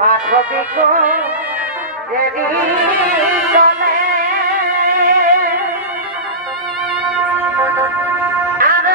পাঠবিকো দেরি চলে আর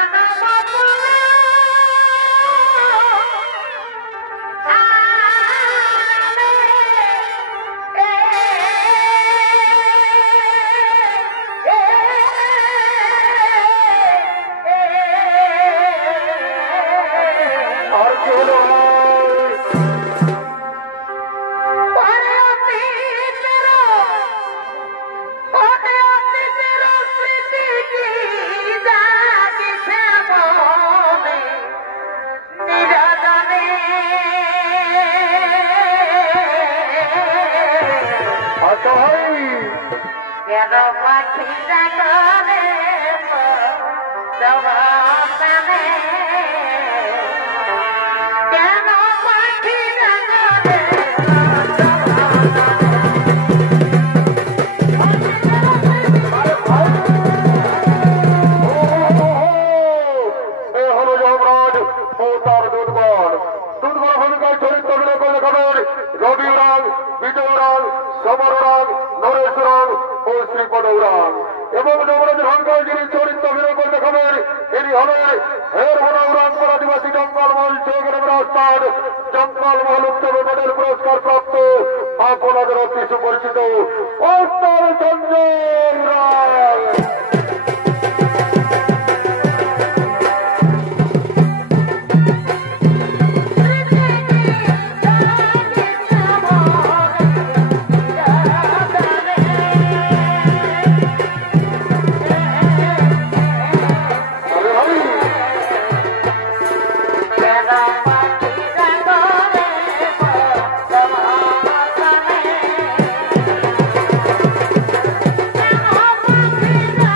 কেন পাখিরা করে জবানে কেন পাখিরা করে হলো যমরাজ ও তার দুর্বল ভূমিকায় চরিত্র অভিনয় করে দেখাবেন রবি উড়ান, বিজয় উড়ান, সমর উড়ান, নরেশ উড়ান ও শ্রীপদ উড়ান। এবং যমরাজের ভূমিকায় যিনি চরিত্র অভিনয় করে দেখাবেন তিনি হলেন হের ভরা উড়ান করা আদিবাসী জঙ্গলমহল চৌগ্রামের ওস্তাদ জঙ্গলমহল উৎসবে মেডেল পুরস্কার প্রাপ্ত আপনাদের অতি সুপরিচিত ওস্তাদ সঞ্জয় উড়ান। পাখিরা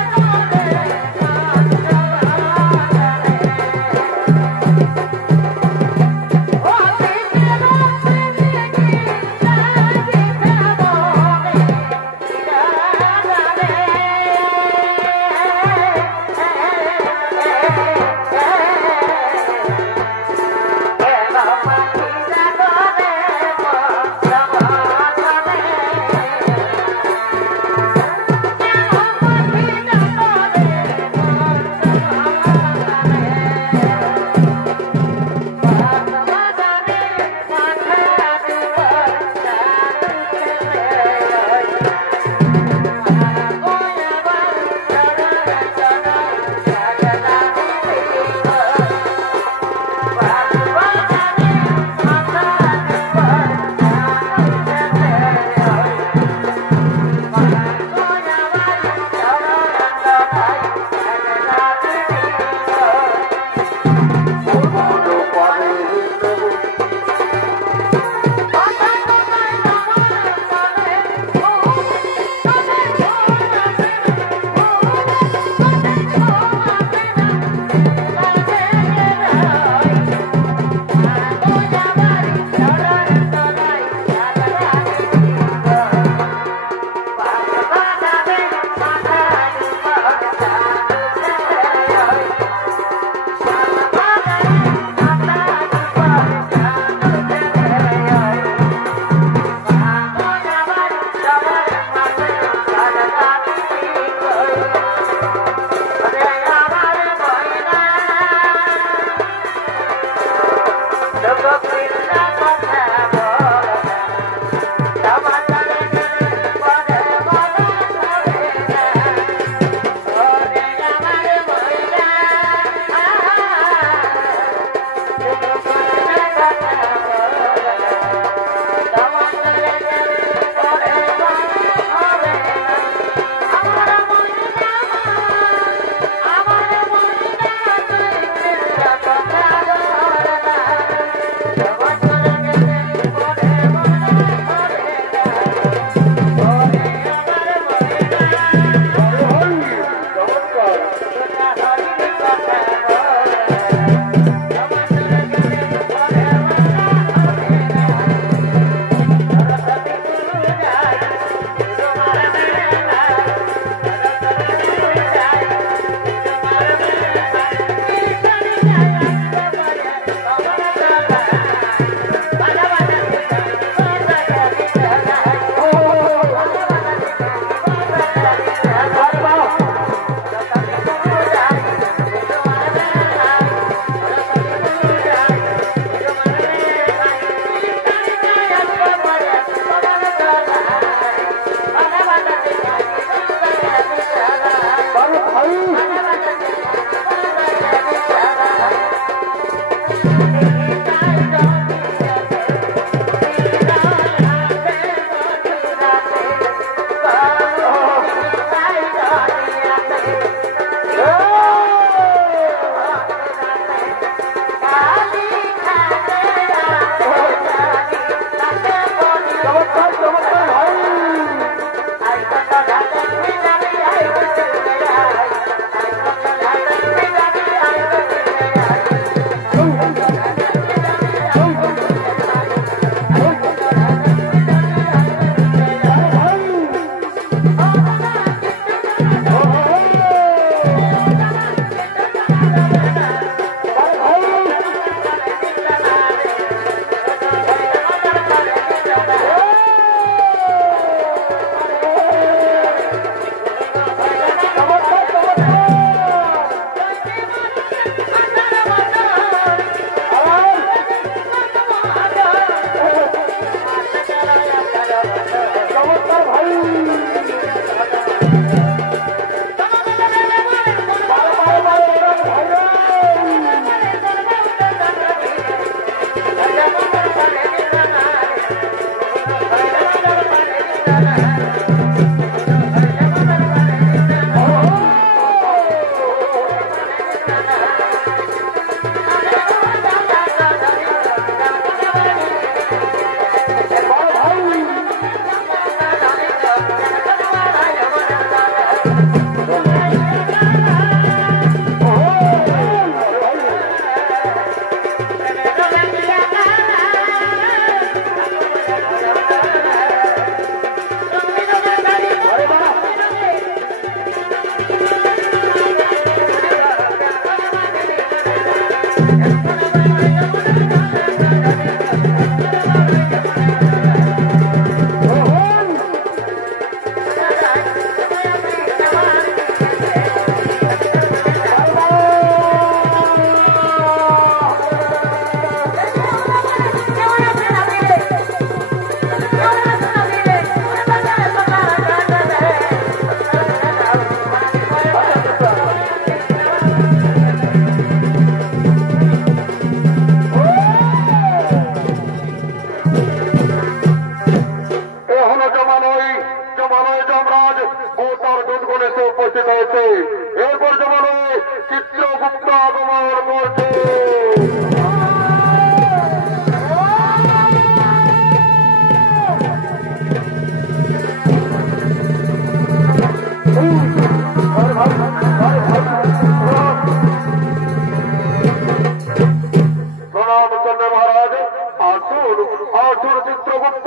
আসুন চিত্রগুপ্ত,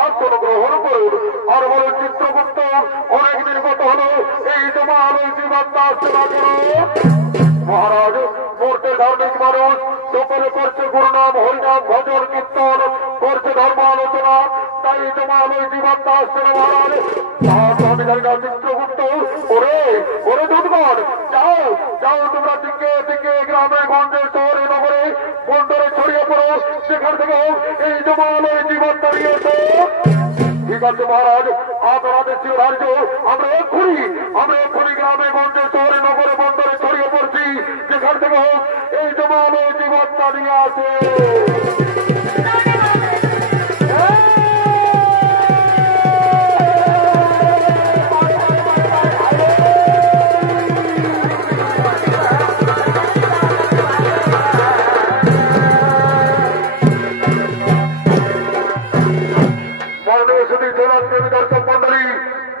আসুন গ্রহণ করুন। আর বলুন চিত্রগুপ্ত, অনেকদিন কত হলো এই তোমার ওই জীবাত্মা আসছে না কেন? মহারাজ, মূর্তে ধার্মিক মানুষ সকলে করছে গুরুনাম হরিনাম ভজন কীর্তন, করছে ধর্ম আলোচনা, তাই তোমার ওই জীবাত্মা আসছে না মহারাজ। আমি জানি না চিত্রগুপ্ত। ওরে ওরে দুধগণ, যাও যাও, তোমরা দিকে দিকে গ্রামে গঞ্জে শহরে নগরে বন্দরে ছড়িয়ে পড়ো, সেখান থেকে এই তোমার ওই জীবাত্মা নিয়েছে। ঠিক আছে মহারাজ, আপনাদের চিরার্য আমরা এক্ষুনি গ্রামে গঞ্জে শহরে নগরে বন্দরে ছড়িয়ে পড়ছি, যেখান থেকে হোক এই তোমার ওই জীবাত্মা নিয়ে আসে।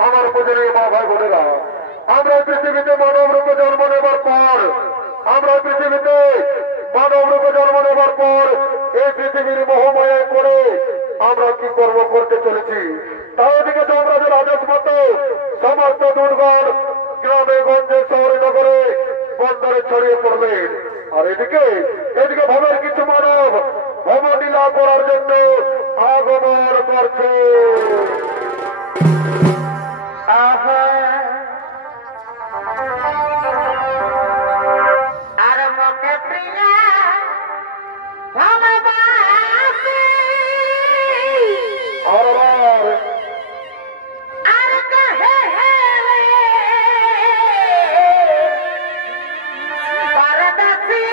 আমার পূজনীয় মা ভাই বোনেরা, আমরা পৃথিবীতে মানব রূপে জন্ম নেবার পর এই পৃথিবীর মোহময়ে পড়ে আমরা কি কর্ম করতে চলেছি, তার দিকে তোমরা যে রাজস মতো সমস্ত দুর্গণ গ্রামে গঞ্জে শহরে নগরে বন্দরে ছড়িয়ে পড়লেন। আর এদিকে ভবের কিছু মানব ভবলীলা করার জন্য আগমন করছে। আর মুখে প্রিয়া ভালোবাসি, আর কহে পরদাসী,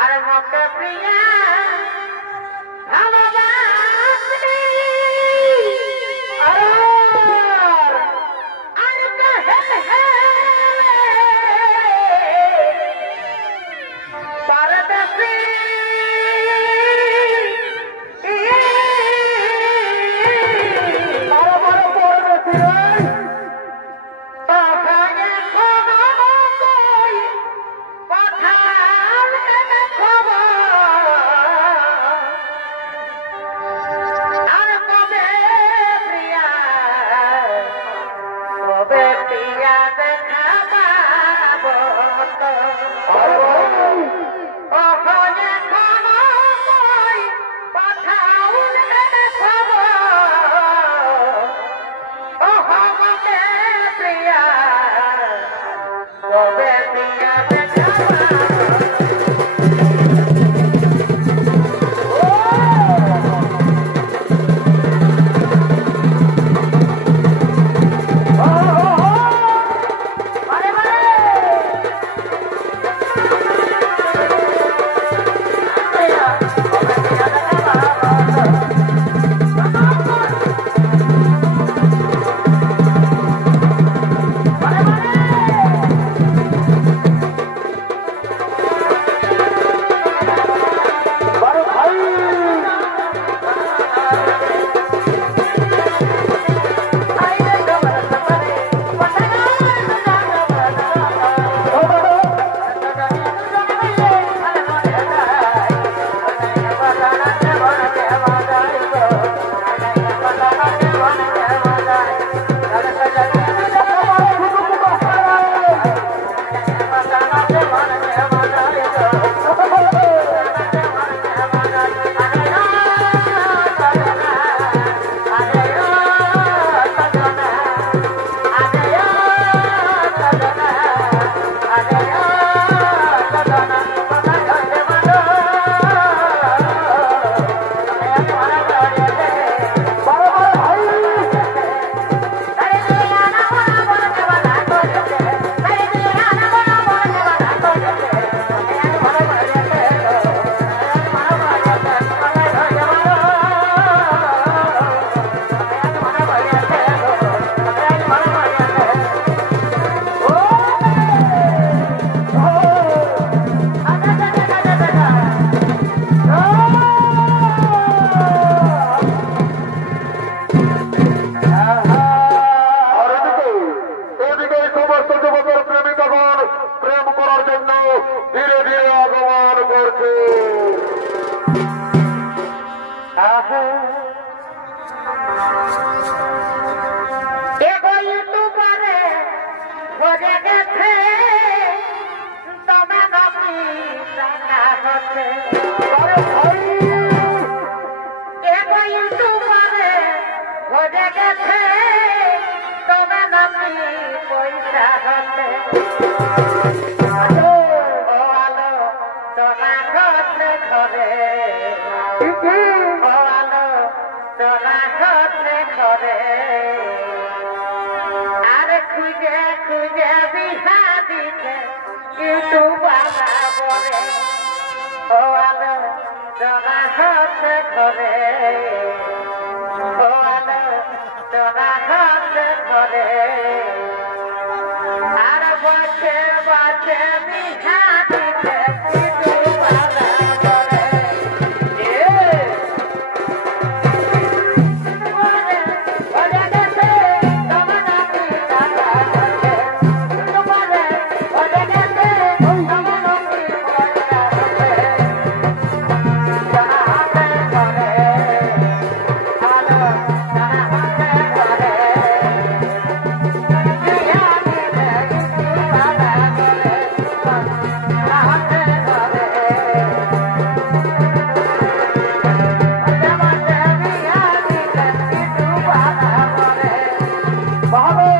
আর মুখে প্রিয়া ভালোবাসি, আর কহে পরদাসী। গেছে আরে ভাই এগো ইউটিউবারে ভরে গেছে তবে নামি পয়সা হতে ও আলো তোরা ঘরে ঘরে ও আলো তোরা ঘরে ঘরে আরে খুঁজে খুঁজে বিহা দিতে ইউটিউবারা বলে ও আলো তোরা ঘরে ঘরে ও আলো তোরা ঘরে ঘরে আর বসে বসে বিহা দিতে ইউটিউবারা বলে Amor,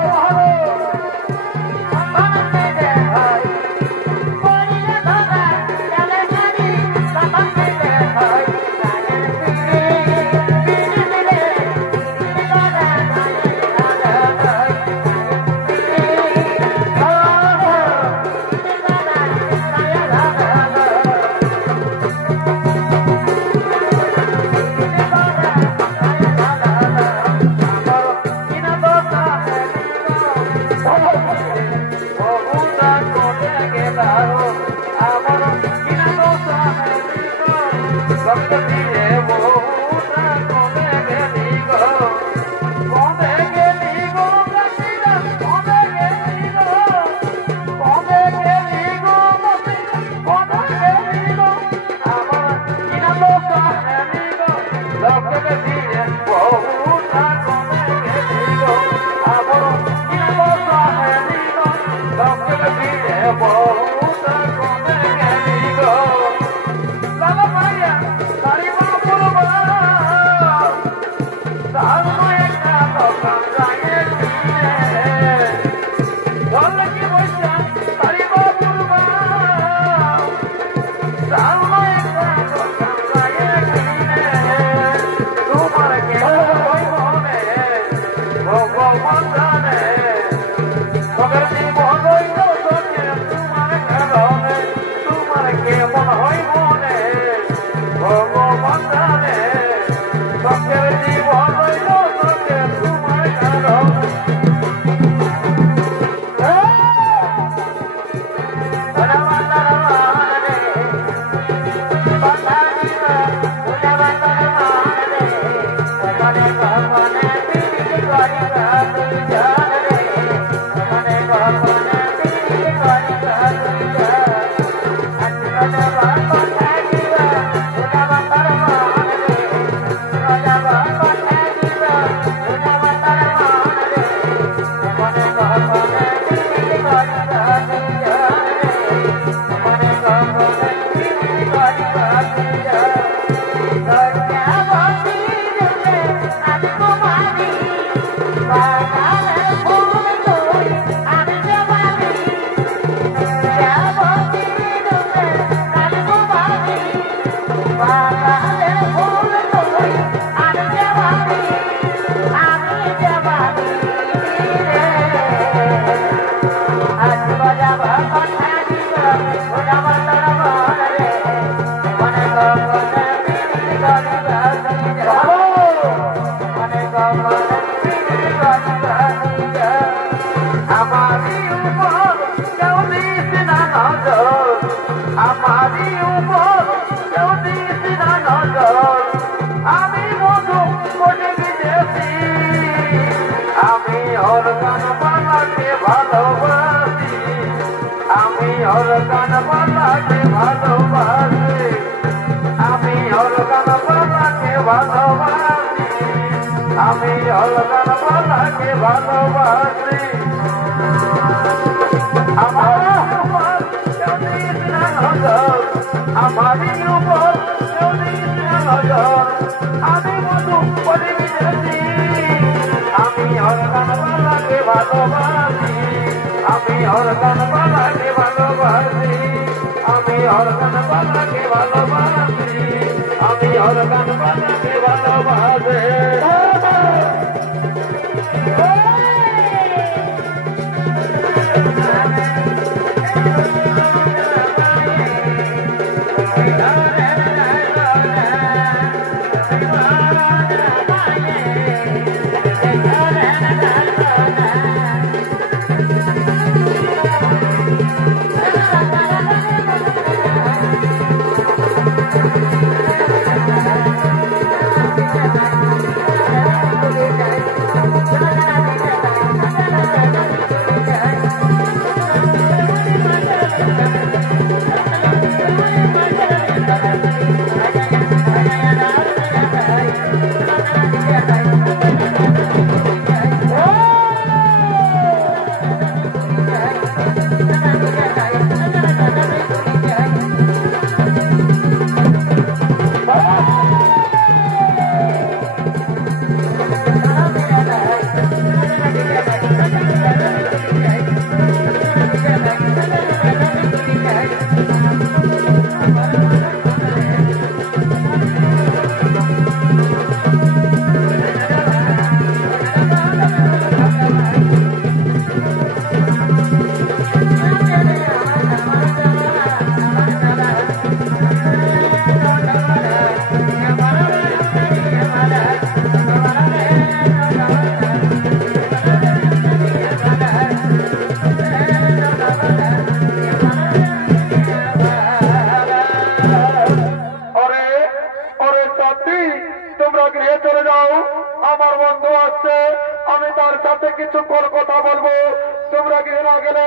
তোমরা গৃহে না গেলে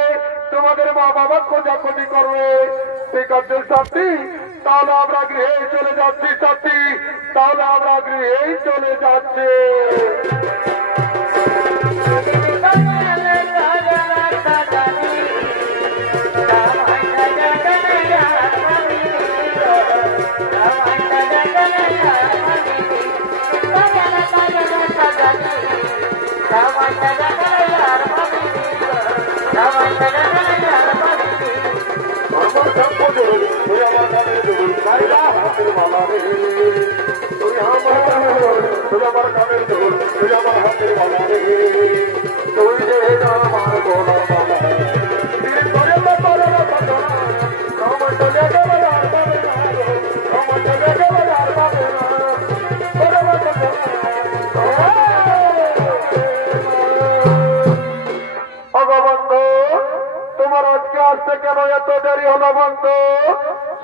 তোমাদের মা বাবা খোঁজাখুঁজি করবে। ঠিক আছে সাথী, তাহলে আমরা গৃহেই চলে যাচ্ছি সাথী, তাহলে আমরা গৃহেই চলে যাচ্ছি। তোমার আজকে আসতে কেন এত দেরি হলো বন্ধু?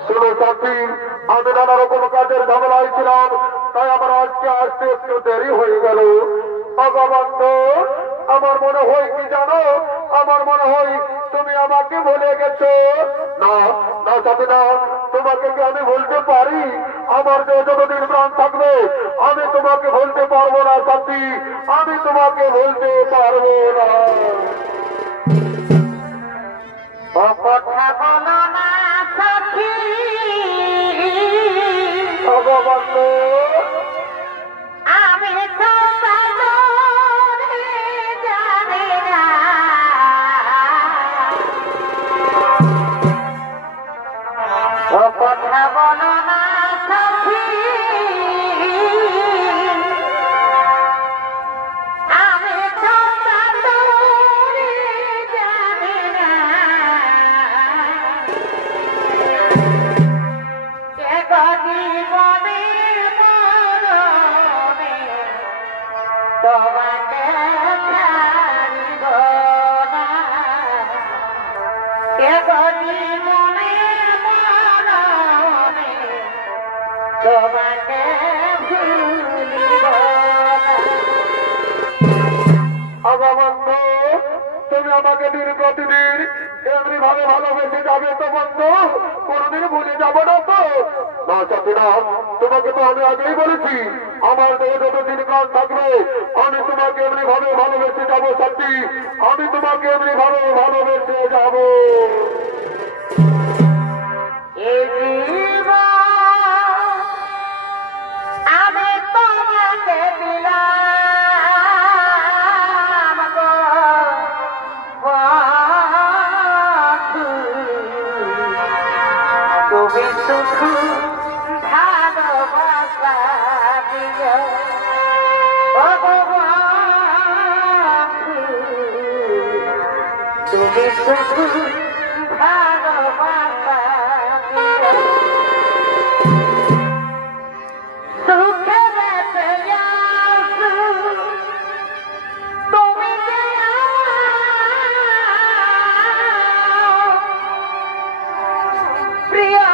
শুনো সাথী, আমি নানা রকম কাজের ঝামেলায় ছিলাম, তাই আমার আজকে আসতে একটু দেরি হয়ে গেল। বন্ধু, আমার মনে হয় কি জানো, আমার মনে হয় তুমি আমাকে ভুলে গেছো। না না সাথী না, তোমাকে কি আমি ভুলতে পারি? আমার যে যতদিন প্রাণ থাকবে আমি তোমাকে ভুলতে পারবো না সাথী, আমি তোমাকে ভুলতে পারবো না। কথা বলো না সখী, বন্ধু আমি তো জানি না, কথা বলো না সখী, আমি তো জানি না, তোমাকে ছাড়িব না, মনে মনে তোমাকে ভুলিব না। বন্ধু, তুমি আমাকে দিন প্রতিদিন এমনি ভাবে ভালোবেসে যাবে তো বন্ধু? কোনদিন ভুলে যাবো না তো? না সাথী না, তোমাকে তো আমি আগেই বলেছি আমার দেহে যতদিন প্রাণ থাকবে আমি তোমাকে এমনি ভাবে ভালোবেসে যাবো সাথী, আমি তোমাকে এমনি ভাবে ভালোবেসে যাবো। এই জীবন আমি তোমাকে দিলাম গো বন্ধু, তুমি শুধু ভালোবাসা দিও ও গো বন্ধু, তুমি শুধু ভালোবাসা দিও। সুখে বেঁচে আসু তুমি যে প্রিয়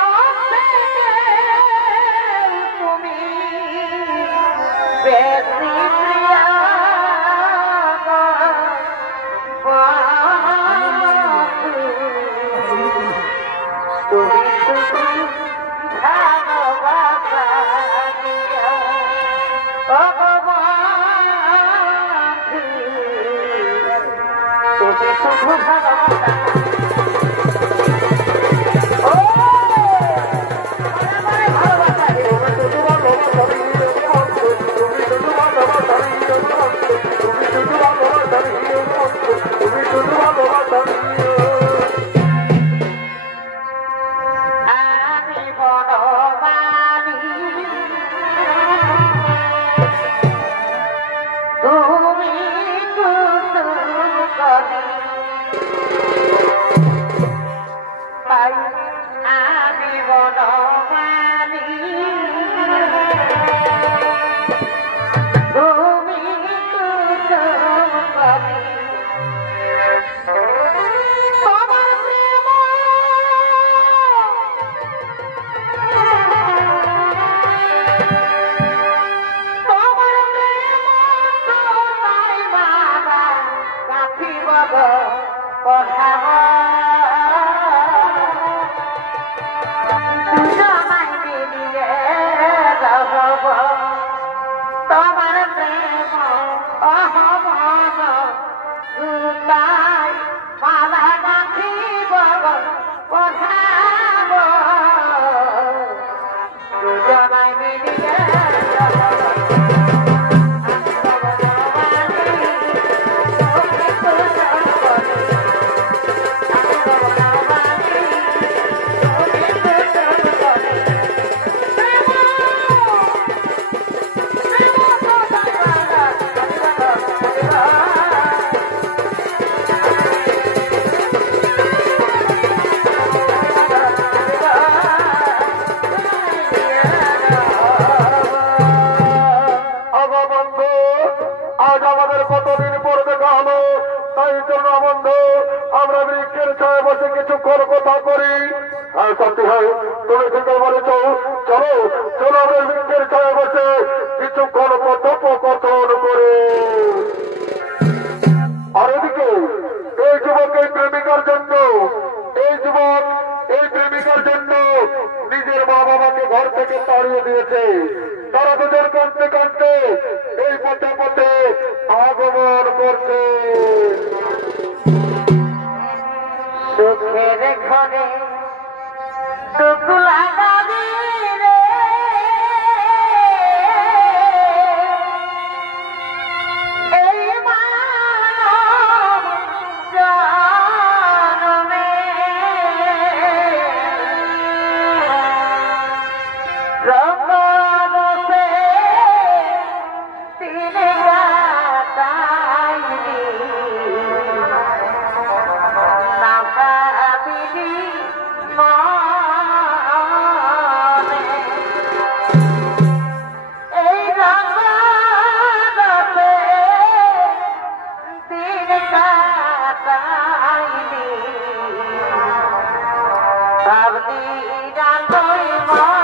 তুমি বেশি প্রিয় তুমি শুধু ভালোবাসা দিও ও বন্ধু, তুমি শুধু ভালোবাসা। ও ভালোবাসা দিও, আমি বনমালী, তুমি কুসুম কলি। আমরা বৃক্ষের ছায়া বসে কিছুক্ষণ কথা করি। হ্যাঁ সত্যি হয়, তুমি ঠিক বলেছ। চলো চলো আমরা বৃক্ষের ছায়া বসে কিছুক্ষণ কথোপকথন করি। আর এদিকে এই যুবক এই প্রেমিকার জন্য, এই যুবক এই প্রেমিকার জন্য নিজের মা বাবাকে ঘর থেকে তাড়িয়ে দিয়েছে। তারা দুজন কাঁদতে কাঁদতে এই পথে পথে আগমন করছে। সুখের ঘরে সুখ লাগাবি রে, এই মানব জনমে রঙ্গবসে দিন কাটাইলি, না পাবিলি মনে। এই রঙ্গবসে দিন কাটাইলি, ভাবলি রাতই মনে।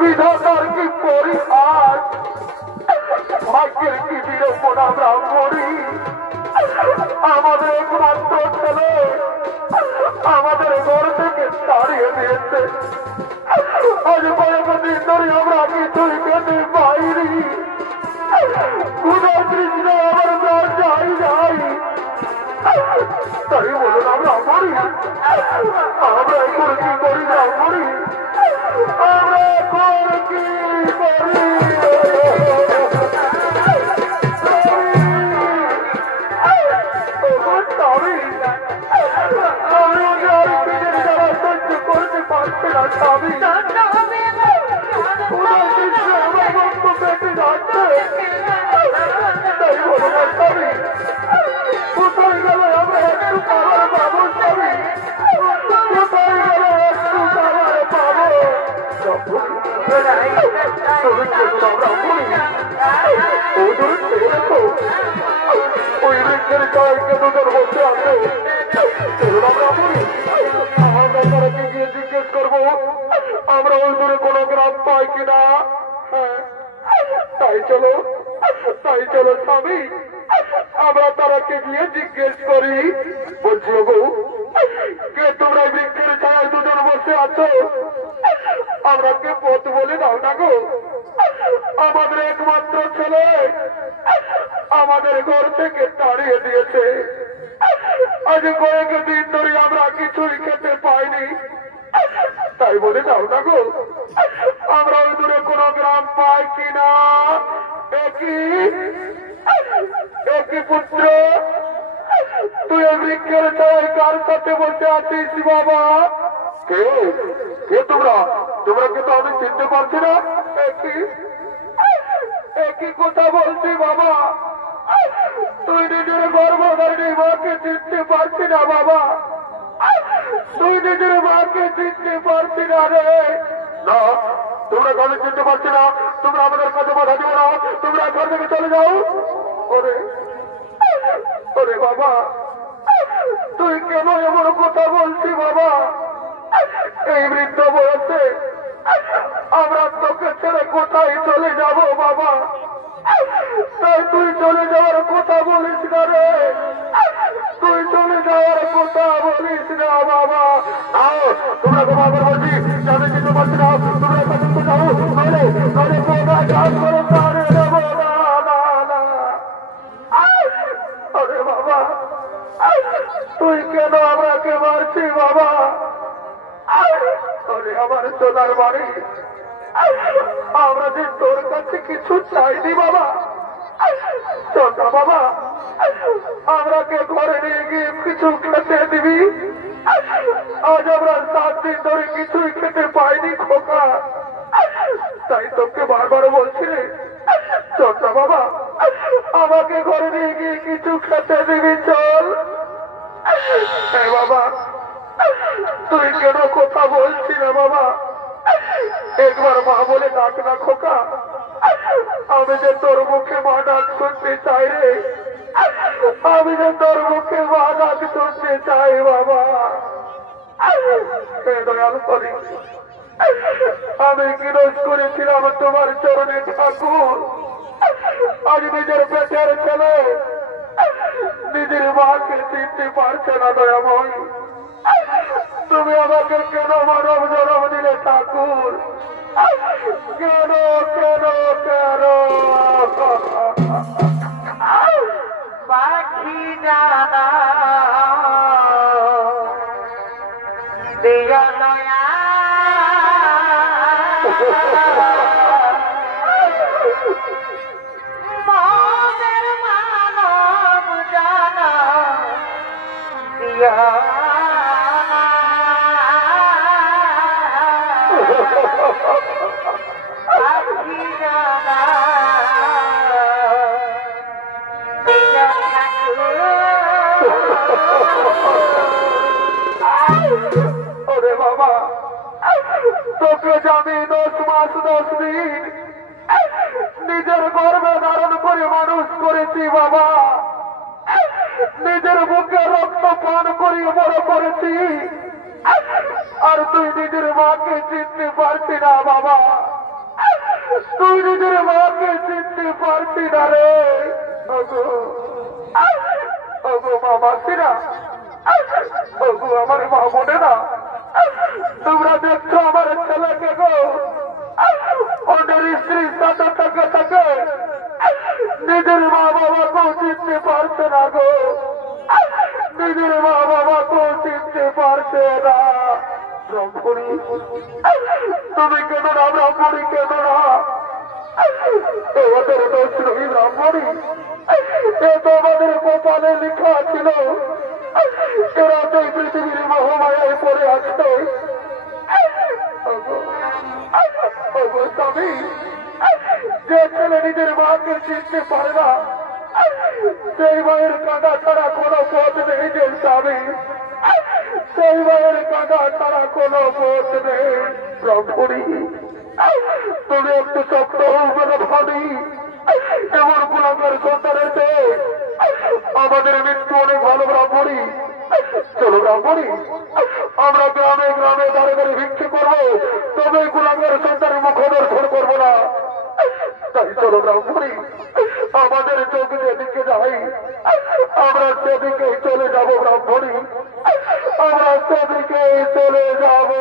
বিধাতার কি পরিহাস, ভাগ্যের কি বিড়ম্বনা ব্রাহ্মণী। আমাদের একমাত্র ছেলে আমাদের ঘর থেকে তাড়িয়ে দিয়েছে। আজ কয়েকদিন ধরে আমরা কিছুই খেতে পাইনি। ক্ষুধা তৃষ্ণা আমার প্রাণ যাই যাই। তাই বলুন আমরা মরি, আমরা এখন কি করি না মরি, আমরা এখন কি করি। করতে পারছি না স্বামী, আমার বন্ধু পেটে যাচ্ছে। তাই বলুন স্বামী, কোথায় গেলে আমরা একটু খাবার পাবো স্বামী, কোথায় গেলে একটু খাবার পাবো। তুমি কেমন আমরা বলি ওই বৃক্ষের কয়েককে দুজন বসে আছে। আমরা বলি আমরা তারাকে গিয়ে জিজ্ঞেস করবো আমরা ওই দূরে কোনো গ্রাম পাই কিনা। তাই চলো স্বামী, আমরা তারাকে গিয়ে জিজ্ঞেস করি। বলছি গো, কে তোমরা বৃক্ষের ছায়ায় দুজন বসে আছো, আমরা কে পথ বলে দাও না গো। আমাদের একমাত্র ছেলে আমাদের ঘর থেকে তাড়িয়ে দিয়েছে। আজ কয়েকদিন ধরে আমরা কিছুই খেতে পাইনি। তাই বলে দাও না গো, আমরা ওই দূরে কোনো গ্রাম পাই কিনা। একই পুত্র, তুই বৃক্ষের ছায়ায় কার সাথে বসে আছিস বাবা? কে কে তোমরা? তোমরা কিন্তু আমি চিনতে পারছি না। একই কথা বলছি বাবা, তুই নিজের গর্ভধারিণী মাকে চিনতে পারছি না বাবা, তুই নিজের মাকে চিনতে পারছি না রে। না, তোমরা ঘরে চিনতে পারছি না, তোমরা আমাদের কাছে বাধা দিও না, তোমরা ঘর থেকে চলে যাও। ওরে ওরে বাবা, তুই কেন এমন কথা বলছি বাবা? এই বৃদ্ধ বয়সে আমরা তোকে ছেড়ে কোথায় চলে যাব বাবা? তাই তুই চলে যাওয়ার কথা বলিস না রে, তুই চলে যাওয়ার কথা বলিস না বাবা। তোমরা তোমাদের বলছি আমি যেতে পারছি না, তোমরা পর্যন্ত যাও, নইলে কাজ করো তারে দেবো না। আরে বাবা, তুই কেন আমাকে মারছি বাবা? আরে আমার সোনার বাড়ি, আমরা যে তোর কাছে কিছু চাইনি বাবা। চল না বাবা, আমরাকে ঘরে নিয়ে গিয়ে কিছু খেতে দিবি। আজ আমরা 7 দিন ধরে কিছুই খেতে পাইনি খোকা, তাই তোকে বারবার বলছি রে, চল না বাবা, আমাকে ঘরে নিয়ে গিয়ে কিছু খেতে দিবি, চল। বাবা তুই কেন কথা বলছি না বাবা? একবার মা বলে ডাক না খোকা, আমি যে তোর মুখে মা ডাক শুনতে চাই রে, আমি যে তোর মুখে মা ডাক শুনতে চাই বাবা। দয়াল করি, আমি কি দোষ করেছিলাম তোমার চরণে ঠাকুর? আজ নিজের পেটের ছেলে নিজের মাকে চিনতে পারছে না দয়াময়, তুমি আমাকে কেন মানব জনম দিলে ঠাকুর? কেন কেন কেন? পাখি জানা দিয়া নয়া মনের মানব জানা দিয়া পাখি জানা দিয়া ওরে বাবা, তোকে যে আমি 10 মাস 10 দিন নিজের গর্ভে ধারণ করে মানুষ করেছি বাবা, নিজের বুকে রক্ত পান করিয়ে বড় করেছি, আর তুই নিজের মাকে চিনতে পারছি না বাবা, তুই নিজের মাকে চিনতে পারছি না রে। ওগো ওগো বাবা সিরা, ওগো আমার মা বোনে না, তোমরা দেখছো আমার ছেলেকে গো অন্যের স্ত্রীর সাথে থেকে থাকে নিজের মা বাবাকেও চিনতে পারছে না গো, নিজের মা বাবাকেও চিনতে পারছে না। ব্রহ্মণী তুমি কেন না, ব্রহ্মণী কেন না? ওদের দোষ নই ব্রাহ্মণী, এ তো আমাদের কপালে লেখা ছিল, এরা তো এই পৃথিবীর মহামায়ায় পড়ে আছে। স্বামী, যে ছেলে নিজের মাকে চিনতে পারে না সেই মায়ের কাঁদা ছাড়া কোনো পথ নেই যে স্বামী, সেই মায়ের কাঁদা ছাড়া কোনো পথ নেই। ব্রহ্মণী তুমি একটু শক্ত হবে ভাবি, এমন গুণাঙ্গের সন্তানের চেয়ে আমাদের মৃত্যু অনেক ভালো। ব্রাহ্মণী চলো ব্রাহ্মণী, আমরা গ্রামে গ্রামে দাঁড়ে দাঁড়ে ভিক্ষে করবো, তবে গুণাঙ্গের সন্তানের মুখ দর্শন করবো না। তাই চলো ব্রাহ্মণী, আমাদের চোখ যেদিকে যাই আমরা সেদিকে চলে যাবো। ব্রাহ্মণী আমরা সেদিকে চলে যাবো।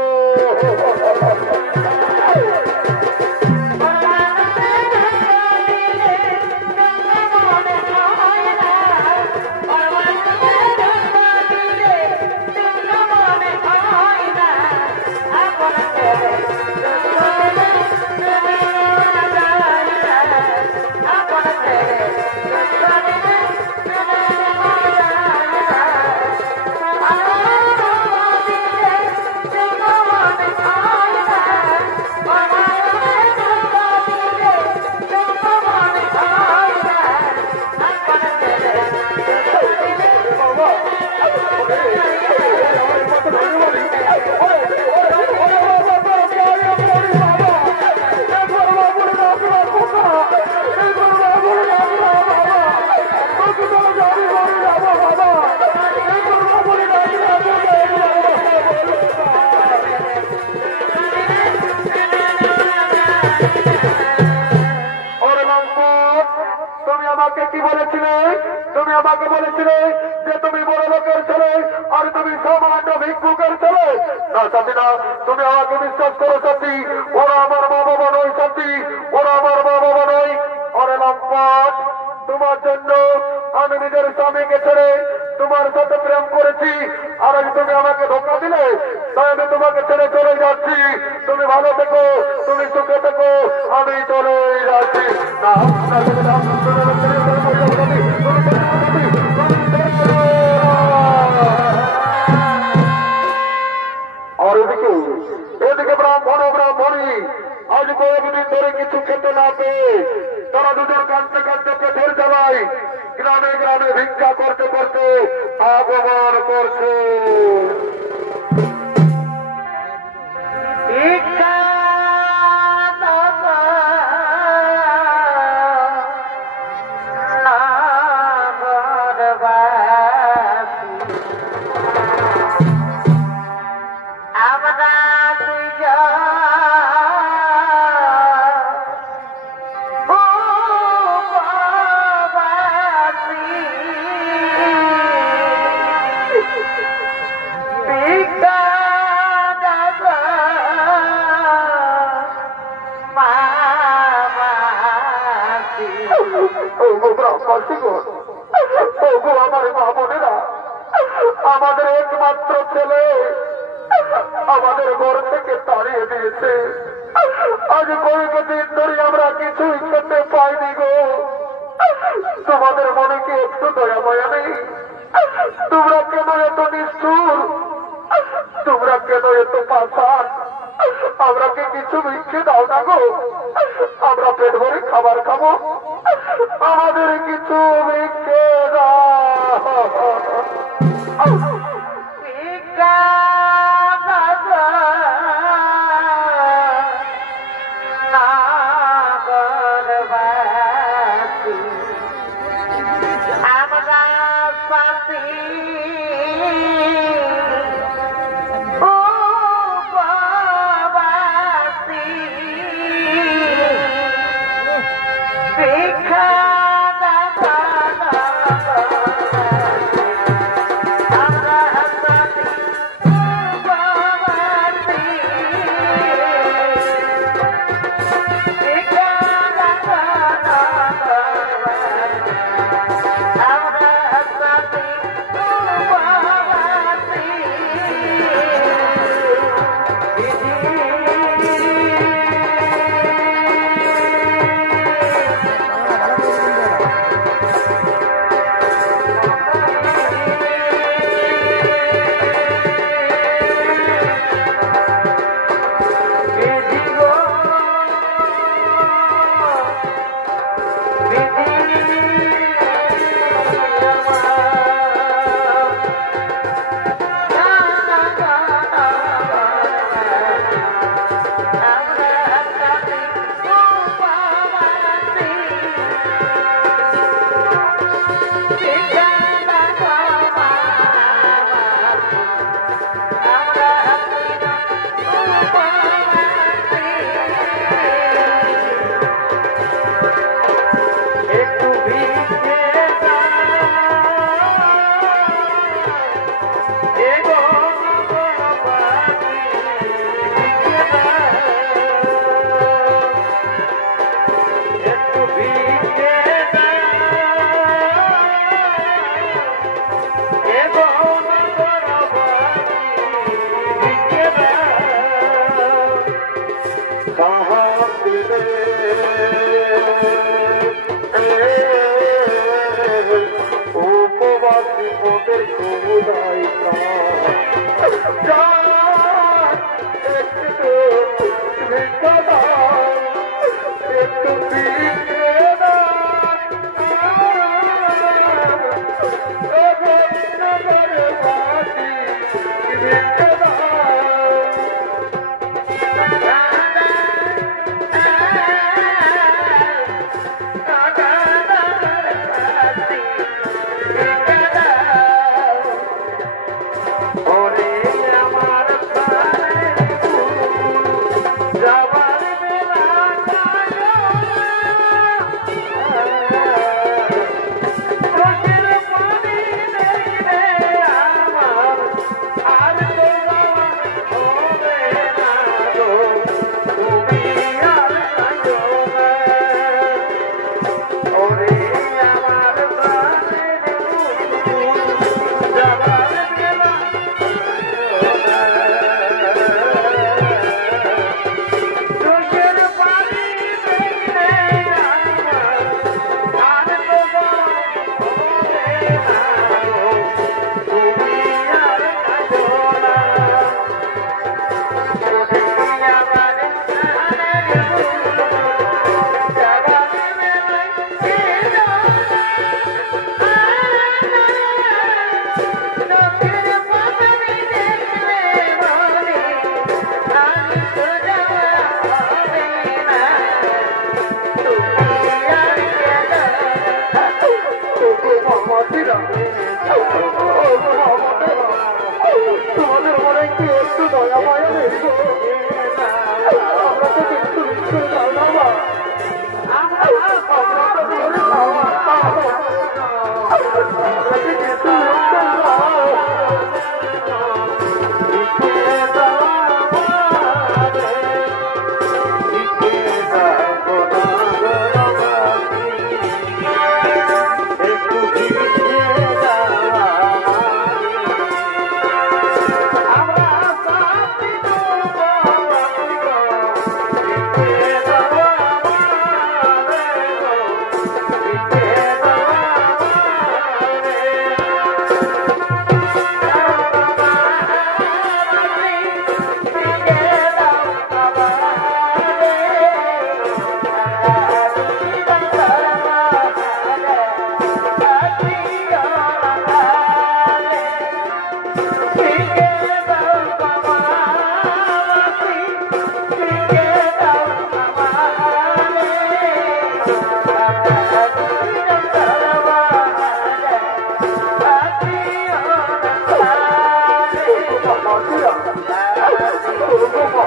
কি বলেছিলে? তুমি আমাকে বলেছিলে যে তুমি বড় লোকের ছেলে আর তুমি সামান্য ভিক্ষুকের ছেলে। না সত্যি না, তুমি আমাকে বিশ্বাস করো সত্যি, ওরা আমার মা বাবা নয় সত্যি, ওরা আমার মা বাবা নয়। ওরে লম্পট, তোমার জন্য আমি নিজের স্বামীকে ছেড়ে তোমার সাথে প্রেম করে করেছি, আর আজ তুমি আমাকে ধোকা দিলে, তাই আমি তোমাকে ছেড়ে চলে যাচ্ছি। তুমি ভালো থেকো, তুমি সুখে থেকো, আমি চলে যাচ্ছি। না, আর এদিকে এদিকে ব্রাহ্মণী আজ কয়েকদিন ধরে কিছু খেতে না পেয়ে তারা দুজন কাঁদতে কাঁদতে পেটের জ্বালায় গ্রামে গ্রামে ভিক্ষা করতে করতে আগমন করছে। আমার মা বোনেরা, আমাদের একমাত্র ছেলে আমাদের ঘর থেকে তাড়িয়ে দিয়েছে। আজ কয়েকদিন ধরে আমরা কিছুই খেতে পাইনি গো। তোমাদের মনে কি একটু দয়া মায়া নেই? তোমরা কেন এত নিষ্ঠুর? তোমরা কেন এত পাষাণ? আমরা কি কিছু ভিক্ষে দাও না গো? আমরা পেট ভরে খাবার খাবো, আমাদের কিছু ভিক্ষে দাও।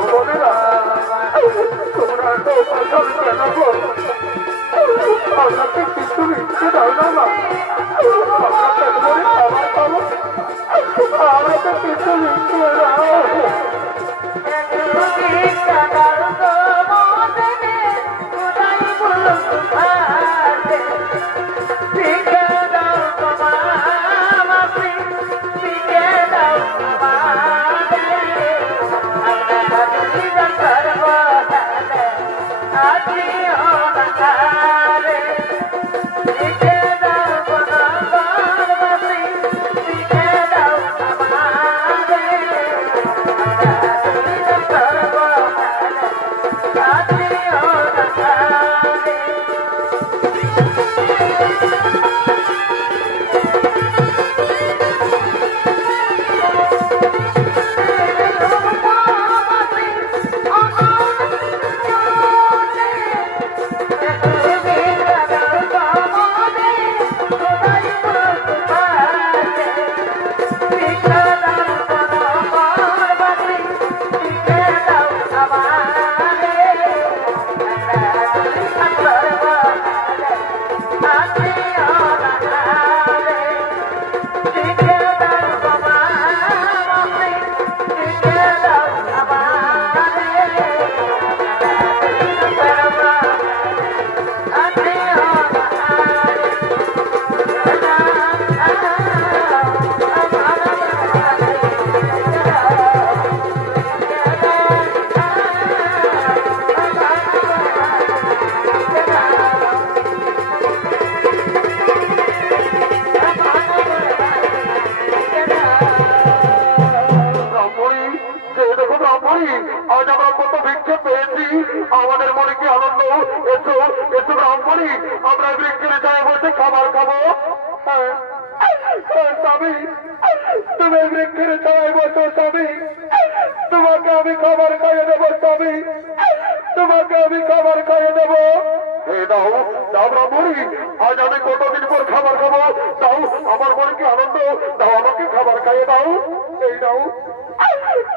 বোনেরা তোমরা তো ফসল কেন গো আপনাকে কিছু ইচ্ছে দাও না মা আমরা পেট ভরে খাবার খাবো আমাকে কিছু ইচ্ছে দাও আমাদের মনে কি আনন্দ এসো এসো ব্রাহ্মণী আমরা বৃক্ষের ছায়া বসে খাবার খাবো স্বামী তুমি বৃক্ষের ছায়ায় বসো স্বামী তোমাকে আমি খাবার খাইয়ে দেবো স্বামী তোমাকে আমি খাবার খাইয়ে দেবো দাও দাও ব্রাহ্মণী আজ আমি কতদিন পর খাবার খাবো দাও আমার মনে কি আনন্দ দাও আমাকে খাবার খাইয়ে দাও এই দাও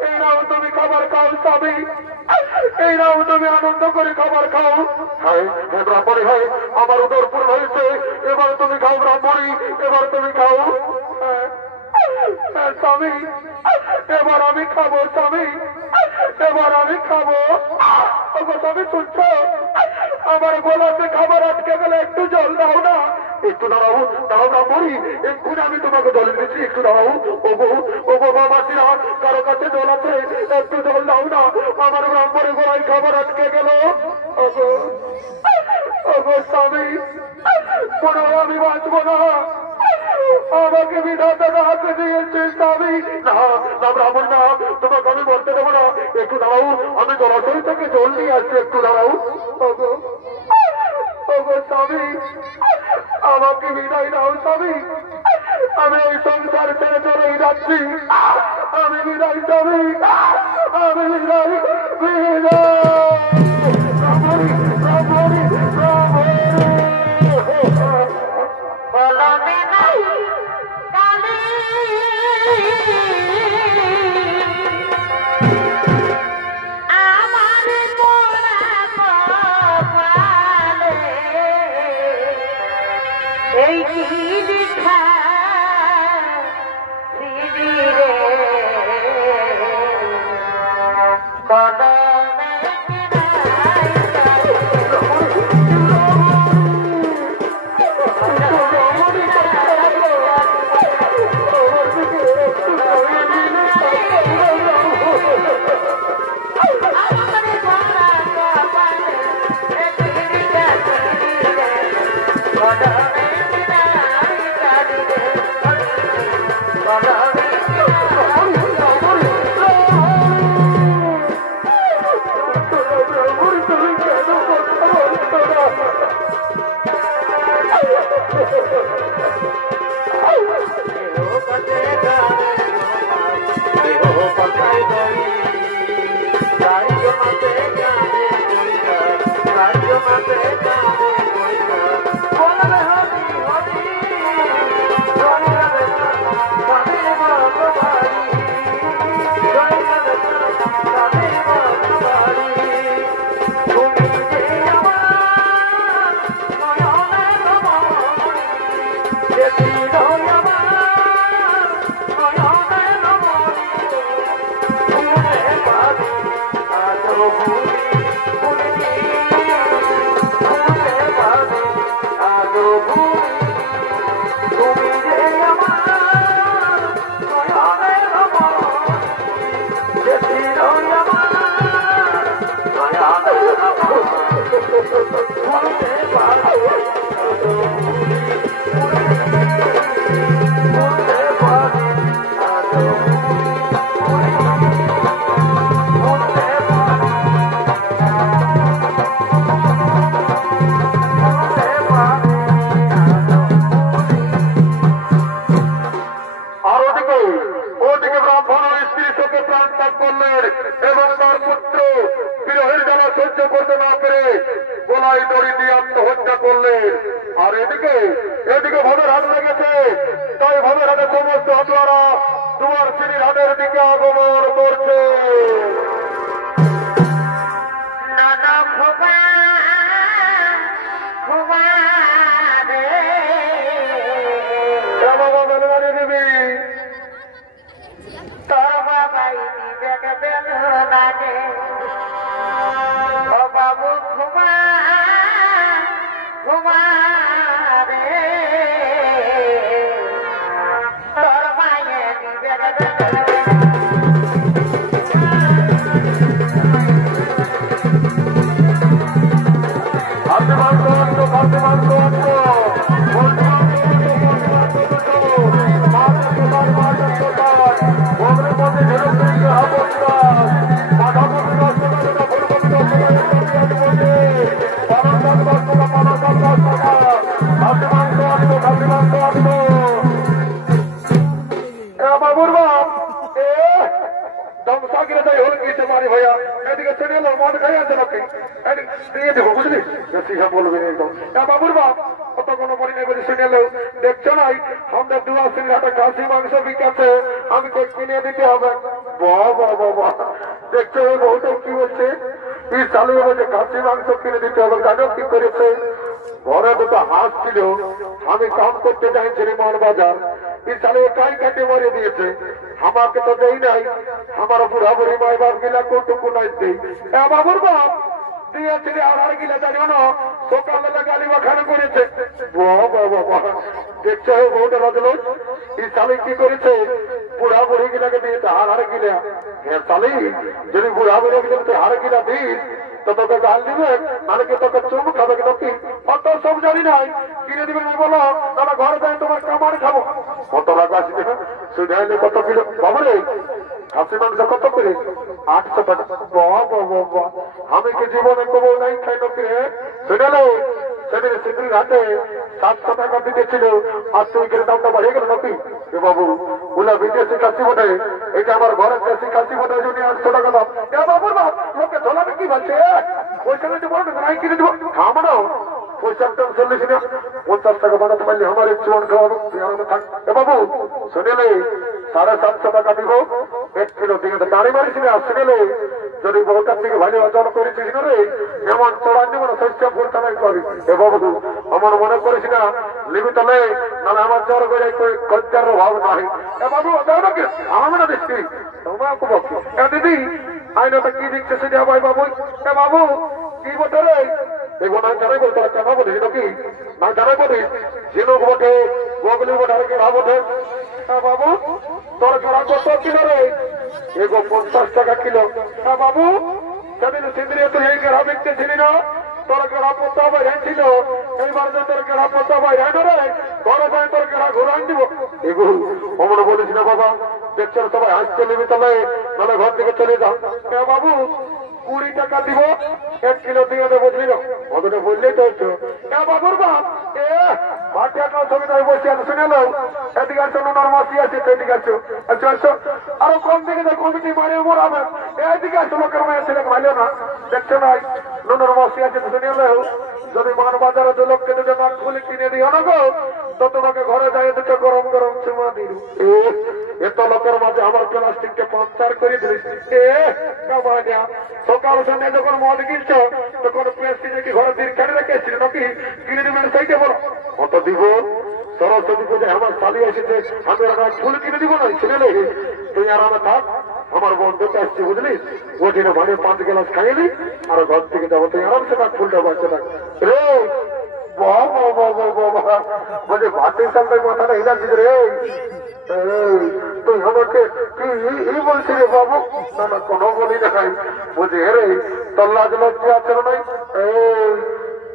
এই নাও তুমি খাবার খাও স্বামী এই নাও তুমি আনন্দ করে খাবার খাও হ্যাঁ হ্যাঁ ব্রাহ্মণী হয় আমার উদর পূর্ণ হয়েছে এবার তুমি খাও ব্রাহ্মণী এবার তুমি খাও স্বামী এবার আমি খাবো স্বামী এবার আমি খাবো স্বামী শুনছ আমার গলাতে খাবার আটকে গেলে একটু জল দাও না একটু দাঁড়াও দাঁড়াও ব্রাহ্মণী এক্ষুনি আমি তোমাকে জল দিচ্ছি একটু দাঁড়াও ও বাবাসীরা কারো কাছে জল আছে একটু জল দাও না আমার ব্রাহ্মণের গলায় খাবার আটকে গেল স্বামী কোনো আমি বাঁচবো না আমাকে বিধাতার হাতে দিয়েছে স্বামী না না ব্রাহ্মণ না তোমাকে আমি বলতে দেবো না একটু দাঁড়াও আমি জলাশয় থেকে জল নিয়ে আসছি একটু দাঁড়াও স্বামী আমাকে বিদায় দাও স্বামী আমি এই সংসার ছেড়ে চলেই যাচ্ছি আমি বিদায় স্বামী আমি বিদায়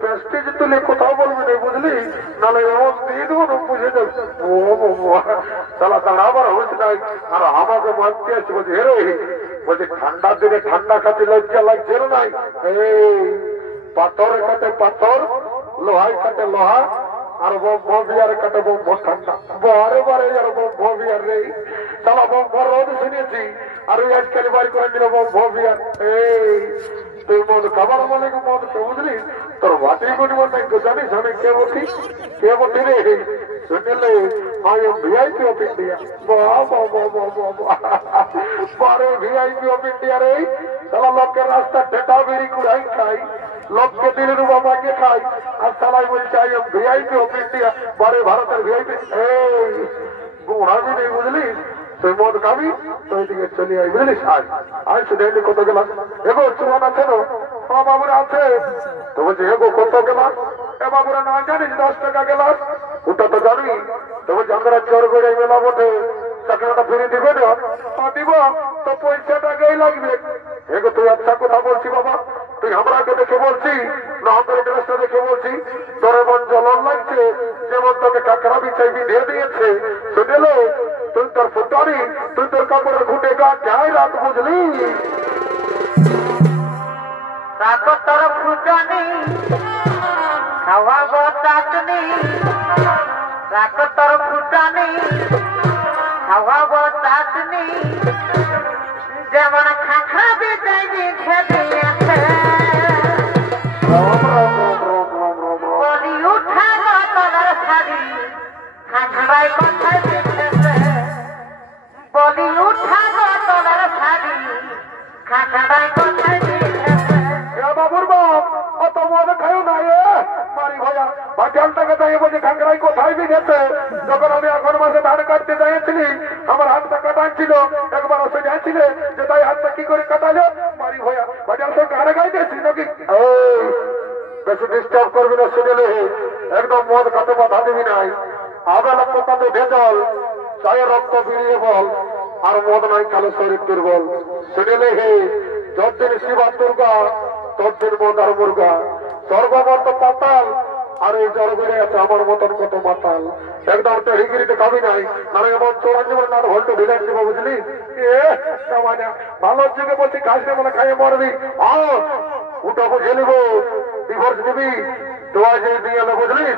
প্রেস্টিজ তুলে কোথাও বলবি না বুঝলি, নাহলে এমন দিয়ে দেবো না বুঝে যাবে। ও তাহলে দাঁড়াবার হয়েছে নাই, আর আমাকে মারতে আসছে বলছি হেরে বলছি ঠান্ডার দিনে ঠান্ডা খাতে লজ্জা লাগছে না নাই, এই পাথরের কাটে পাথর, লোহাই কাটে লোহা, আর বিয়ার কাটে ঠান্ডা বারে বারে আর বিয়ার রে তাহলে রোদ শুনেছি, আর ওই আজকাল বাড়ি করে দিল বিয়ার। এই তুই মদ খাবার বলে মদ বুঝলি, তোর বাটি করবো নাই জানিস আমি কে বটি রে শুনলে I am VIP of India. বারে VIP of India রে, সালা লোকের রাস্তা ঠেটা বেরি কুড়াই খাই, লোককে দিলের বাবাকে খাই, আর সালাই বলছে I am VIP of India, বারে ভারতের VIP। এই গোড়াবি নেই বুঝলি, তুই মদ খাবি তো এদিকে চলে আই বুঝলিস। আজ শুধু কত গেলাম এগো চুয়ান আছে না, হ্যাঁ বাবুরা আছে তো বলছি এগো কত গেলাম, এ বাবুরা না জানিস 10 টাকা গেলাম, ওটা তো জানি তো বলছি আমরা চোর বেড়ে মেলা বটে চাকরিটা ফিরে দিবে না, দিব তো পয়সাটাকেই লাগবে। এগো তুই আচ্ছা কথা বলছি বাবা, তুই আমরাকে দেখে বলছি না আমাদের ড্রেসটা দেখে বলছি, তোর এমন জ্বলন লাগছে যেমন তোকে কাকড়া বিছাই দিয়ে দিয়েছে, শুনেলো তুই তোর ফুটারি, তুই তোর কাপড়ের ঘুটে গা গায়ে রাত বুঝলি, রাখো তোর ফুটানি খাওয়াবো চাটনি, রাখো তোর ফুটানি খাওয়াবো চাটনি, যেমন খাখা বিদায়নি খেদিয়েছে বলি উঠা তোলার শাড়ি খাখড়াই কথায় দিতেছে, বলি উঠা তোলার শাড়ি খাখড়াই কথায় দিতেছে। বাবুর বাপ অত মদ খাও না মারি ভাইয়া ভাটিয়ালটাকে যাই বলছে খাঙ্গড়াই কোথায় বিধেছে, যখন আমি এখন মাসে ধান কাটতে যাইছিলি আমার হাতটা কাটাচ্ছিল, একবার ওসে যাচ্ছিলে যে তাই হাতটা কি করে কাটালো, মারি ভাইয়া ভাটিয়াল তো গানে গাইতেছি নাকি, বেশি ডিস্টার্ব করবি না শুনেলে একদম মদ খাতে বাধা দিবি নাই, আবেলা পোকাতে ভেজল চায়ে রক্ত বেরিয়ে বল, আর মদ নাই কালো শরীর দুর্বল, শুনেলে হে যতদিন শিবা দুর্গা ততদিন মদ আর মুর্গা, স্বর্গমত পাতাল আর এই জল বেড়ে আছে আমার মতন কত মাতাল, একদম টেহিগিরিতে খাবি নাই, নাহলে এমন চৌরাঞ্জীবন না হলটা ঢিলাই দিব বুঝলি। ভালো যুগে বলছি খাস না মানে খাইয়ে মরবি, ওটা বুঝে নিব, ডিভোর্স দিবি দোয়া যে দিয়ে বুঝলি,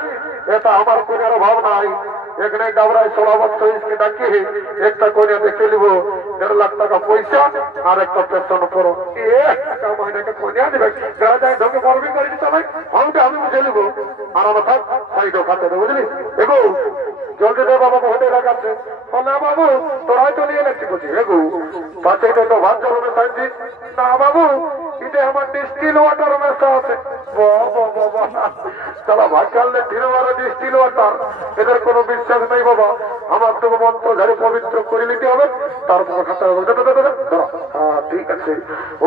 এটা আমার কোনের অভাব নাই, এখানে ডাবরায় 16 বছর ইসকে ডাকি একটা কোনে দেখে নিব 1.5 লাখ টাকা পয়সা আর একটা পেশন করো, মাইনাকে কোনে দেবে যারা যায় ঢোকে ফর্মিং করে দিতে হবে, আমি বুঝে নিব, আর আমার থাক সাইডও খাতে দেবো বুঝলি। এগো জলদি দে বাবা হোটে লাগাচ্ছে, না বাবু তোরাই তো নিয়ে যাচ্ছি বলছি, এগো পাশে তো ভাত জলমে থাকছি না বাবু, এটা আমার ডিস্টিল ওয়াটার মেশা আছে, তারা ভাত খাললে ঢিলওয়ালা ডিস্টিল ওয়াটার, এদের কোনো বিশ্বাস নেই বাবা, আমার তো মন্ত্র ঝাড়ি পবিত্র করে নিতে হবে, তারপর খাতে হবে। ঠিক আছে,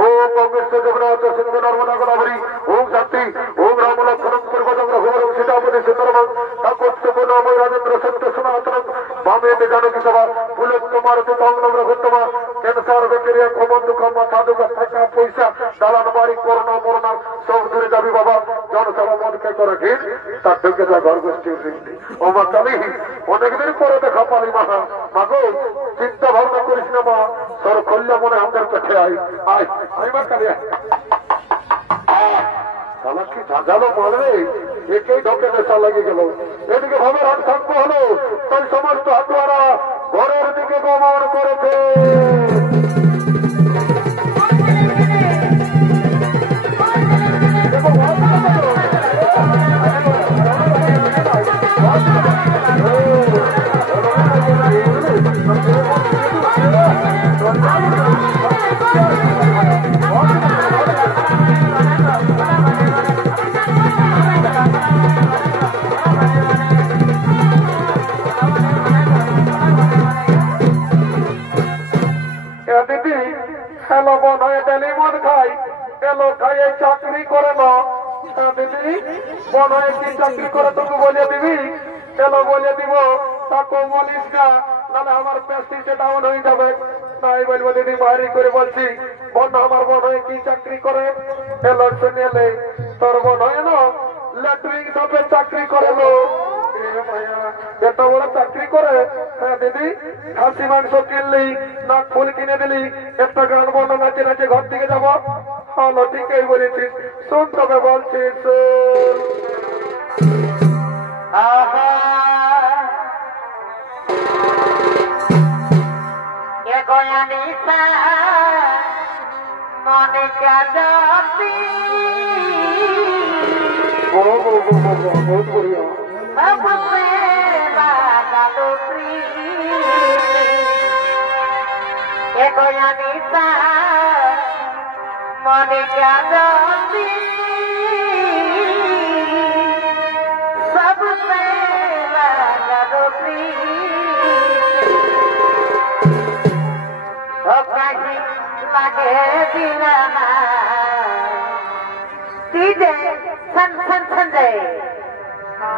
ও কংগ্রেস জগন্নাথ সিংহ নর্মদা গোদাবরী, ওম শান্তি, ওম রাম লক্ষণ পূর্বচন্দ্র ভূম সীতাপতি সুন্দরম কাকস্য নাম রাজেন্দ্র সত্য সনাতন বামে জানকী সভা বুলেট তোমার তুতঙ্গ রঘুত্তমা ক্যান্সার ব্যাকটেরিয়া কমন দুঃখম সাধু টাকা পয়সা দালান বাড়ি করোনা মরোনা সব দূরে যাবি বাবা, জনসভা মদকে করে ঘির তার ঢুকে যা ঘর গোষ্ঠীর বৃদ্ধি। ও মা কালী অনেকদিন পরে দেখা পালি মাহা, মাগো চিন্তা ভাবনা করিস না মা, সর করলে মনে আমাদের কাছে আই আয় আই মা কালী, সালা কি ঝাঁঝালো মারবে, একেই ঢোকে নেশা লাগে গেল, এদিকে ভাবের হাত থাকবো হলো তাই সমস্ত হাতুয়ারা ঘরের দিকে গমন করেছে। দিদি হ্যালো বোন হয়ে ডেলি মদ খাই, এলো খাইয়ে চাকরি করে না, দিদি বোন হয়ে কি চাকরি করে তোকে বলে দিবি, এলো বলে দিব, তাকে বলিস না নাহলে আমার প্রেস্টিজটা ডাউন হয়ে যাবে, নাই বলবো দিদি বাড়ি করে বলছি, বোন আমার বোন হয়ে কি চাকরি করে, এলো শুনে তোর বোন হয় না ল্যাট্রিন সাপে চাকরি করে লোক এত বড় চাকরি করে। হ্যাঁ দিদি, খাসি মাংস কিনলি, নাক ফুল কিনে দিলি, একটা গান বন্ধ নাচে নাচে ঘর দিকে যাবো। হলো, ঠিকই বলেছিস, শোন তবে বলছিস। মনে কাজী বহুত বড়িয়া এগোয়ানিতা মনে কাজী সবসে লাগলো কাহি লাগে দিলানা দিদে সন সন সঞ্জে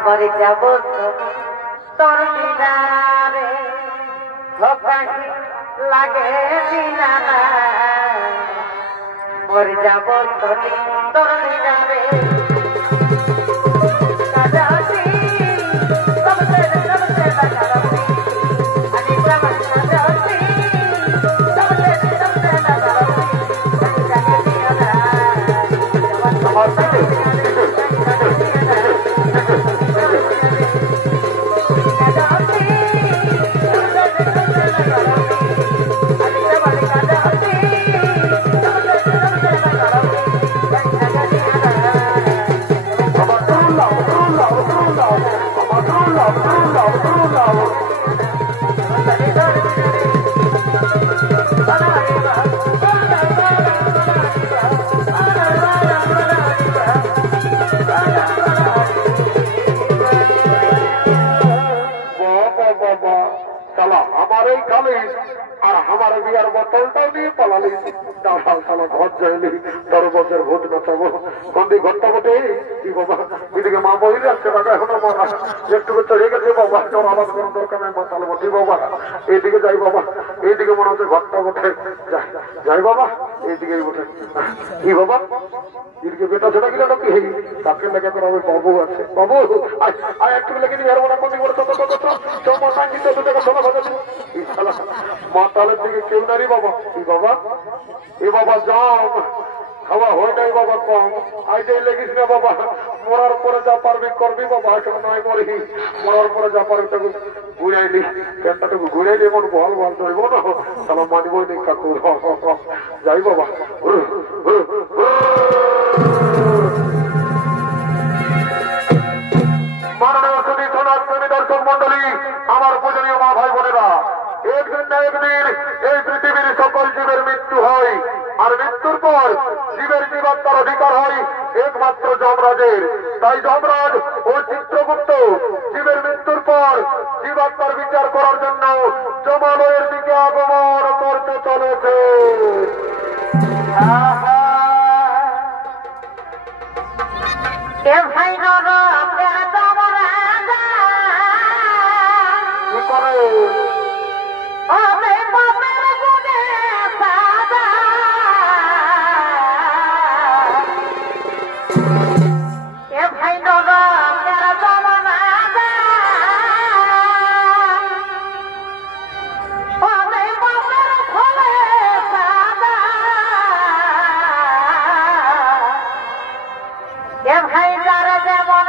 মরে যাব তোর দিনারে কাহি লাগে দিলানা মরে যাব তোর দিনারে কাজাতি সবসে সবসে লাগলো আনি প্রমাণ কাজাতি সবসে সবসে লাগলো আর আমার বিয়ার বোতলটাও নিয়ে পালালিস। ডাল সালা ঘর যাইলি, 10 বছর ভোট নাচাবো কন্দি ঘরটা বটে। কি বাবা, এদিকে মা বই যাচ্ছে টাকা এখনো মারা একটু চলে গেছে বাবা, তোর আবাদ করার দরকার নেই, মাতাল বটি বাবা। এইদিকে যাই বাবা, এইদিকে মনে হচ্ছে ঘরটা বটে, যাই বাবা এইদিকেই বটে। কি বাবা, এদিকে বেটা ছোটা গেলে কি তাকে লেগে তোর আমার বাবু আছে। বাবু আর একটু লেগে নিয়ে হারবো না, কোন বড় মাতালের দিকে কেউ নারি বাবা। কি বাবা, এ বাবা জাম খাওয়া হয় নাই বাবা কম, আজ লেগিস না বাবা, মরার পরে যা পারবি করবি বাবা, এখন নয় মরি, মরার পরে যা পারবি তাকে ঘুরাইলি, প্যান্টাটুকু ঘুরাইলি এমন বল বল ধরব না, তাহলে মানবই নেই কাকু। যাই বাবা। মাননীয় সুদী সনাতনী দর্শক মন্ডলী, আমার পূজনীয় মা ভাই বোনেরা, একদিন না একদিন এই পৃথিবীর সকল জীবের মৃত্যু হয়, আর মৃত্যুর পর জীবের জীবাত্মার অধিকার হয় একমাত্র যমরাজের। তাই যমরাজ ও চিত্রগুপ্ত জীবের মৃত্যুর পর জীবাত্মার বিচার করার জন্য যমালয়ের দিকে আগমন করতে চলেছে। কি করে ভাই যারা যেমন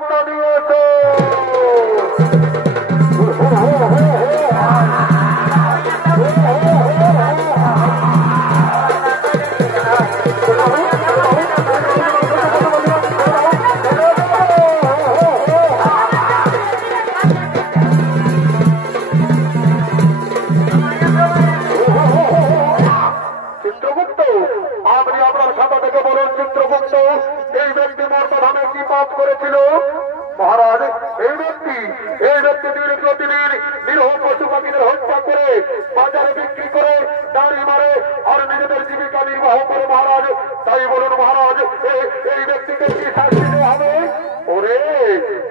বার্তা দিয়েছে। চিত্রগুপ্ত, আপনি আপনার খাতা থেকে বলুন চিত্রগুপ্ত, এই ব্যক্তি মর্তধামে কি পাপ করেছিল? মহারাজ, এই ব্যক্তি প্রতিদিন নিরহ পশু পাখিদের হত্যা করে বাজারে বিক্রি করে দাঁড়ি মারে আর নিজেদের জীবিকা নির্বাহ করে মহারাজ। তাই বলুন মহারাজ, এই ব্যক্তিকে কি শাস্তি দেওয়া হবে? ওরে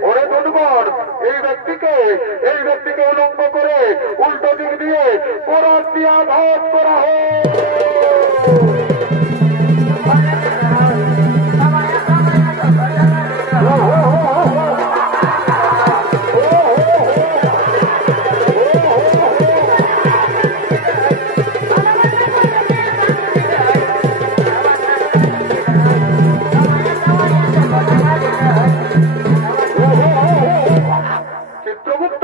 ওরে বন্ধুগণ, এই ব্যক্তিকে উলঙ্গ করে উল্টো দিক দিয়ে কোরআন দিয়ে আঘাত করা হয়। চিত্রগুপ্ত,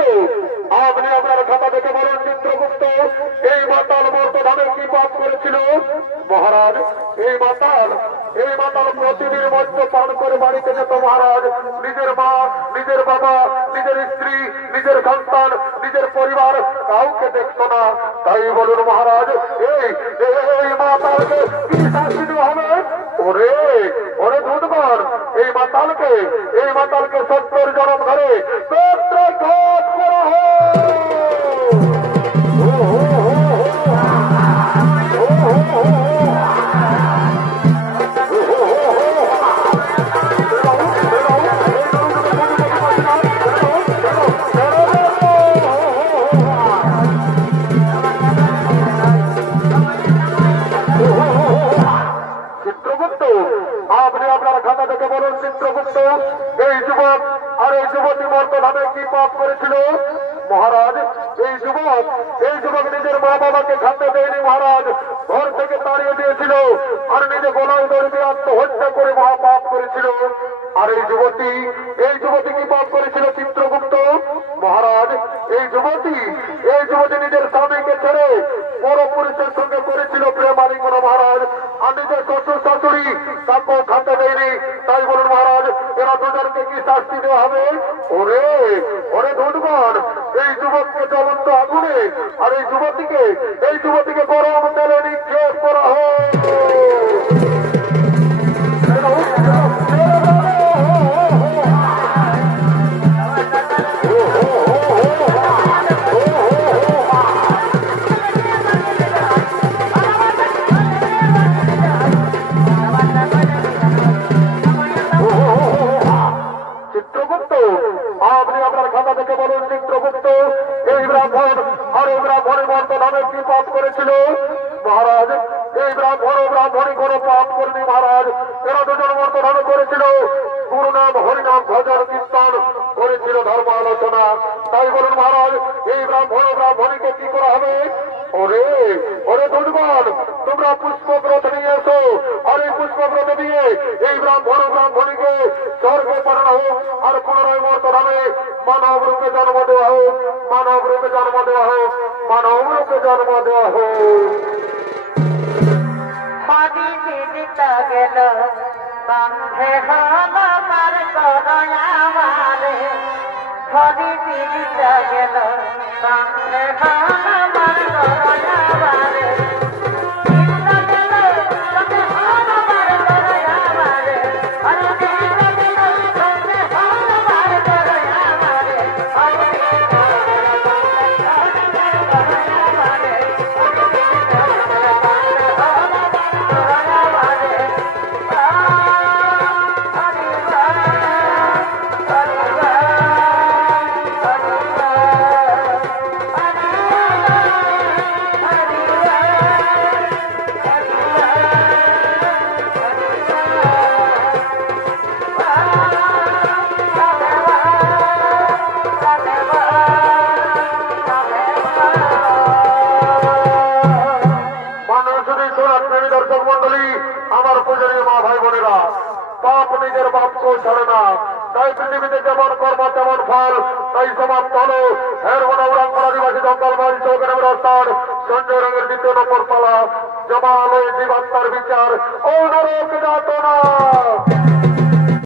আপনি আপনার খাতা থেকে বলেন চিত্রগুপ্ত, এই মাতাল মর্তধামে কি পাপ করেছিল? মহারাজ, এই মাতাল প্রতিদিন মদ্য পান করে বাড়িতে যেত মহারাজ। নিজের মা, নিজের বাবা, নিজের স্ত্রী, নিজের সন্তান, নিজের পরিবার কাউকে দেখত না। তাই বলুন মহারাজ, এই মাতালকে কি শাস্তি দেওয়া হবে? ওরে ওরে ধুনগণ, এই মাতালকে 70 জনম ধরে পেত্রাঘাত করা হয়। চিত্রগুপ্ত, আপনি আপনার খাতা থেকে বলুন চিত্রগুপ্ত, এই যুবক আর এই যুবতী মর্তধামে কি পাপ করেছিল? মহারাজ, এই যুবক নিজের মা বাবাকে খাতে দেয়নি মহারাজ, ঘর থেকে তাড়িয়ে দিয়েছিল আর নিজে গলায় দড়ি দিয়ে আত্মহত্যা করে মহাপাপ করেছিল। আর এই যুবতী কি পাপ করেছিল চিত্রগুপ্ত? মহারাজ, এই যুবতী নিজের স্বামীকে ছেড়ে বড় পুরুষের সঙ্গে করেছিল প্রেমালিঙ্গন মহারাজ, আর নিজের শ্বশুর শাশুড়ি তাকেও খাতে দেয়নি। তাই বলুন মহারাজ, এরা দুজনকে কি শাস্তি দেওয়া হবে? ওরে ওরে ধুনগণ, এই যুবককে জ্বলন্ত আগুনে আর এই যুবতীকে গরম তেলে নিক্ষেপ করা হয়। চিত্রগুপ্ত, আপনি আপনার খাতা থেকে বলুন চিত্রগুপ্ত, এই ব্রাহ্মণ আর এই ব্রাহ্মণের মর্তধামে কি পাপ করেছিল? মহারাজ, এই ব্রাহ্মণ ও ব্রাহ্মণী কোনো পাপ করেনি মহারাজ, এরা দুজন মর্তধামে করেছিল গুরু নাম হরিনাম ভজন কীর্তন করেছিল, ধর্ম আলোচনা। তাই বলুন মহারাজ, এই ব্রাহ্মণ ও ব্রাহ্মণীকে কি করা হবে? ওরে ওরে দুর্গণ, তোমরা পুষ্পব্রত নিয়ে এসো আর এই পুষ্পব্রত দিয়ে এই ব্রাহ্মণ ও ব্রাহ্মণীকে স্বর্গে পাঠানো হোক আর পুনরায় মর্তধামে মানব রূপে জন্ম দেওয়া হোক, মানব রূপে জন্ম দেওয়া হোক, মানব রূপে জন্ম দেওয়া হোক। হরি জীবিত গেল বন্ধে হল মার করয়ামারে, হরি জীবিত গেল বন্ধে হল মার করয়ামারে, তাই পৃথিবীতে যেমন কর্ম তেমন ফল, তাই সমাপ্ত হলো হেরগোনা উড়াঙ্গল আদিবাসী জঙ্গল মঞ্চ গ্রামের স্থান সঞ্জয় রঙের 2য় নম্বর পালা। জমা হলো জীবাত্মার বিচার ও নরক যাতনা।